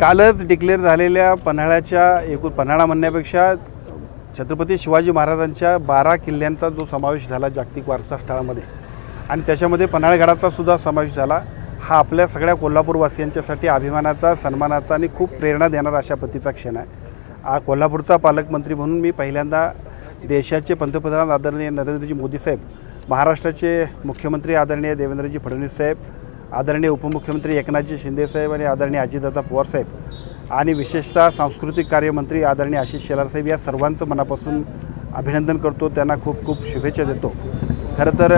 कालच डिक्लेअर झालेल्या पन्हाळ्याच्या एकूण पन्हाळा म्हणण्यापेक्षा छत्रपती शिवाजी महाराजांच्या 12 किल्ल्यांचा जो समावेश झाला जागतिक वारसा स्थळामध्ये आणि त्याच्यामध्ये पन्हाळगडाचा सुद्धा समावेश झाला, हा आपल्या सगळ्या कोल्हापूरवासियांच्यासाठी अभिमानाचा, सन्मानाचा आणि खूप प्रेरणा देणारा अशा पद्धतीचा क्षण आहे। कोल्हापूरचा पालकमंत्री म्हणून मी पहिल्यांदा देशाचे पंतप्रधान आदरणीय नरेंद्रजी मोदी साहेब, महाराष्ट्राचे मुख्यमंत्री आदरणीय देवेंद्रजी फडणवीस साहेब, आदरणीय उपमुख्यमंत्री एकनाथजी शिंदे साहेब आणि आदरणीय अजितदादा पवार साहेब आणि विशेषतः सांस्कृतिक कार्यमंत्री आदरणीय आशिष शेलार साहेब या सर्वांचं मनापासून अभिनंदन करतो, त्यांना खूप खूप शुभेच्छा देतो। खरं तर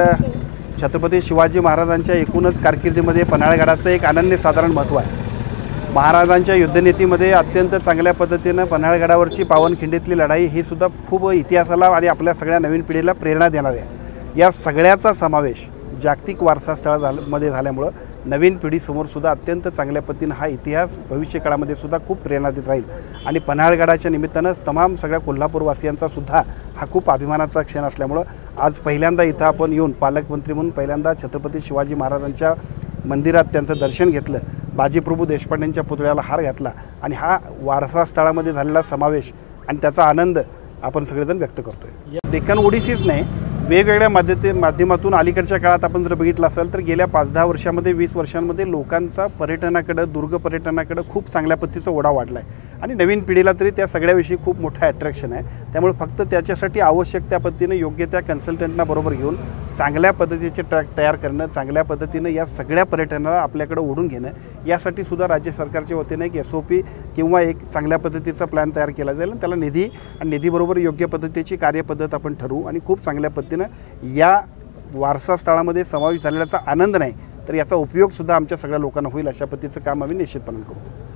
छत्रपती शिवाजी महाराजांच्या एकूणच कारकिर्दीमध्ये पन्हाळगडाचं एक अनन्यसाधारण महत्त्व आहे। महाराजांच्या युद्धनीतीमध्ये अत्यंत चांगल्या पद्धतीनं पन्हाळगडावरची पावनखिंडीतली लढाई ही सुद्धा खूप इतिहासाला आणि आपल्या सगळ्या नवीन पिढीला प्रेरणा देणारी आहे। या सगळ्याचा समावेश जागतिक वारसा स्थळामध्ये झाल्यामुळं नवीन पिढीसमोर सुद्धा अत्यंत चांगल्या पद्धतीनं हा इतिहास भविष्यकाळामध्ये सुद्धा खूप प्रेरणा देत राहील आणि पन्हाळगडाच्या निमित्तानं तमाम सगळ्या कोल्हापूरवासियांचा सुद्धा हा खूप अभिमानाचा क्षण असल्यामुळं आज पहिल्यांदा इथं आपण येऊन पालकमंत्री म्हणून पहिल्यांदा छत्रपती शिवाजी महाराजांच्या मंदिरात त्यांचं दर्शन घेतलं, बाजीप्रभू देशपांडेंच्या पुतळ्याला हार घातला आणि हा वारसा स्थळामध्ये झालेला समावेश आणि त्याचा आनंद आपण सगळेजण व्यक्त करतोय। डेक्कन ओडिसीच नाही, वेगवेगळ्या माध्यमातून अलीकडच्या काळात आपण जर बघितलं असेल तर गेल्या 5-10 वर्षामध्ये 20 वर्षांमध्ये लोकांचा पर्यटनाकडे, दुर्ग पर्यटनाकडे खूप चांगल्या पद्धतीचा ओढा वाढला आहे आणि नवीन पिढीला तरी त्या सगळ्याविषयी खूप मोठं अट्रॅक्शन आहे। त्यामुळे फक्त त्याच्यासाठी आवश्यक त्या पद्धतीने योग्य त्या कन्सल्टंटना बरोबर घेऊन चांगल्या पद्धतीचे ट्रॅक तयार करणं, चांगल्या पद्धतीनं या सगळ्या पर्यटनाला आपल्याकडे ओढून घेणं, यासाठी सुद्धा राज्य सरकारच्या वतीने एक SOP किंवा एक चांगल्या पद्धतीचा प्लॅन तयार केला जाईल आणि त्याला निधी आणि निधीबरोबर योग्य पद्धतीची कार्यपद्धत आपण ठरवू आणि खूप चांगल्या पद्धतीनं या वारसा स्थळामध्ये समावेश झालेल्याचा आनंद नाही तर याचा उपयोग सुद्धा आमच्या सगळ्या लोकांना होईल अशा पद्धतीचं काम आम्ही निश्चितपणे करू।